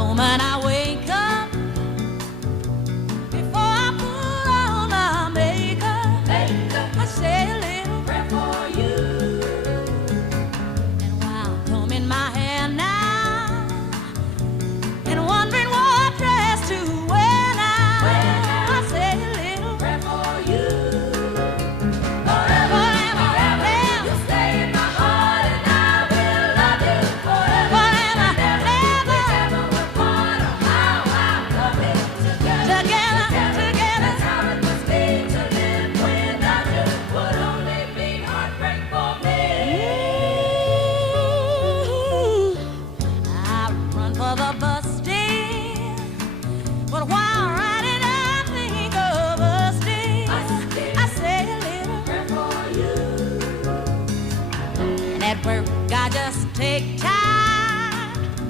moment I wake up, before I put on my makeup, I say a little prayer for you. And while combing my hair now, and wondering what dress to wear now, I say a little prayer for you. Forever, forever, you stay in my heart, and I will love you forever. Forever, ever, we're part of how I love it together. Together, that's how it must be to live without you. Would only be heartbreak for me. I run for the bus stand, but while riding I think of us dear. I say a little prayer for you. And at work I just take